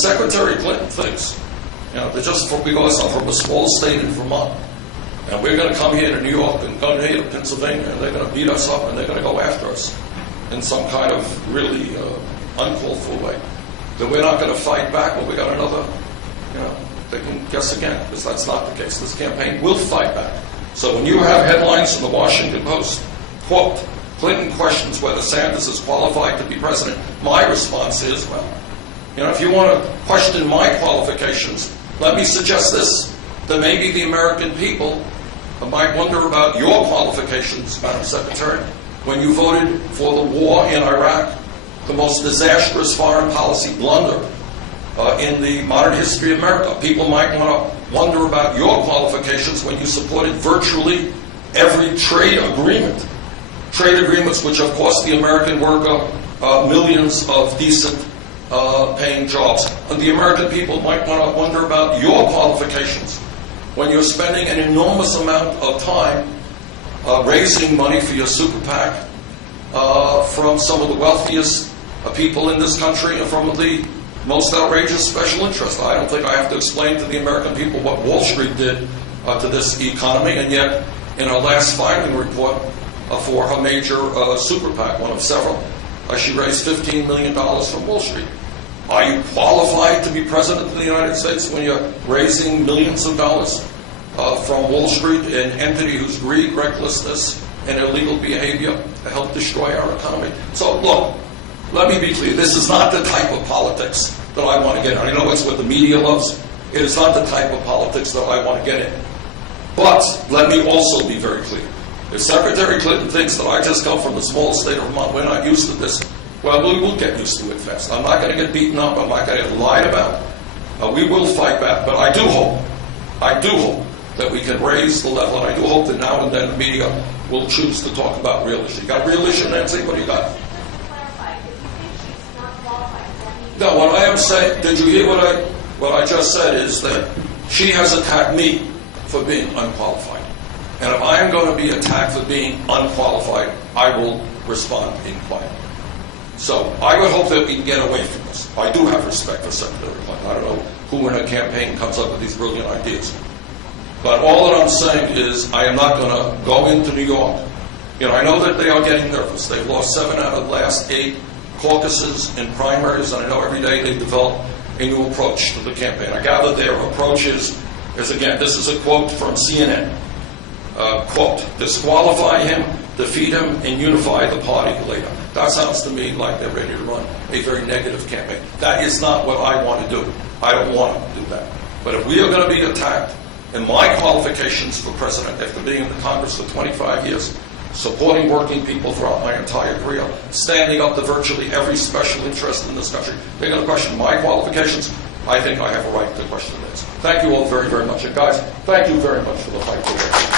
Secretary Clinton thinks, that just because I'm from a small state in Vermont, and we're going to come here to New York and come here to Pennsylvania, and they're going to beat us up and they're going to go after us in some kind of really uncalled for way, that we're not going to fight back when we got another, they can guess again, because that's not the case. This campaign will fight back. So when you have headlines from the Washington Post, quote, Clinton questions whether Sanders is qualified to be president, my response is, well, if you want to question my qualifications, let me suggest this, that maybe the American people might wonder about your qualifications, Madam Secretary, when you voted for the war in Iraq, the most disastrous foreign policy blunder in the modern history of America. People might want to wonder about your qualifications when you supported virtually every trade agreement. Trade agreements which have cost the American worker millions of decent paying jobs. And the American people might want to wonder about your qualifications when you're spending an enormous amount of time raising money for your super PAC from some of the wealthiest people in this country and from the most outrageous special interest. I don't think I have to explain to the American people what Wall Street did to this economy, and yet in her last filing report for her major super PAC, one of several, she raised $15 million from Wall Street. Are you qualified to be president of the United States when you're raising millions of dollars from Wall Street, an entity whose greed, recklessness, and illegal behavior helped destroy our economy? So look, let me be clear. This is not the type of politics that I want to get in. I know it's what the media loves. It is not the type of politics that I want to get in. But let me also be very clear. If Secretary Clinton thinks that I just come from the small state of Vermont, we're not used to this, well, we will get used to it fast. I'm not going to get beaten up. I'm not going to get lied about. We will fight back. But I do hope that we can raise the level, and I do hope that now and then the media will choose to talk about real issues. You got a real issue, Nancy? What do you got? No, what I am saying, did you hear what I just said is that she has attacked me for being unqualified. And if I am going to be attacked for being unqualified, I will respond in quiet. So I would hope that we can get away from this. I do have respect for Secretary Clinton. I don't know who in her campaign comes up with these brilliant ideas. But all that I'm saying is I am not going to go into New York. I know that they are getting nervous. They've lost 7 out of the last 8 caucuses and primaries, and I know every day they develop a new approach to the campaign. I gather their approach is again, this is a quote from CNN. Quote, disqualify him, defeat him, and unify the party later. That sounds to me like they're ready to run a very negative campaign. That is not what I want to do. I don't want to do that. But if we are going to be attacked in my qualifications for president after being in the Congress for 25 years, supporting working people throughout my entire career, standing up to virtually every special interest in this country, they're going to question my qualifications. I think I have a right to question this. Thank you all very, very much. And guys, thank you very much for the fight today.